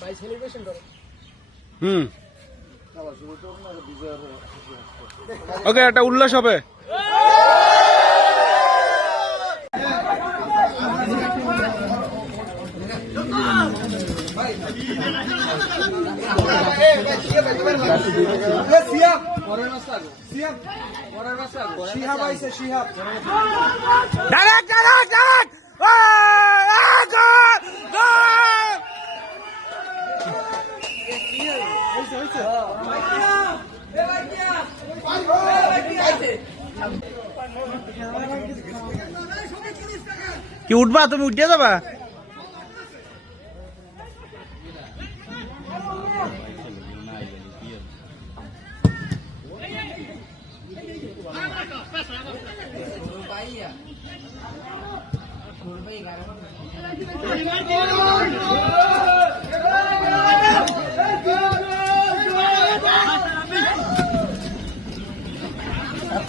ভাই সেলিব্রেশন করো। হুম। ওকে একটা উল্লাস হবে। ডাইরেক্ট কি উঠবা তুমি উঠে যাবা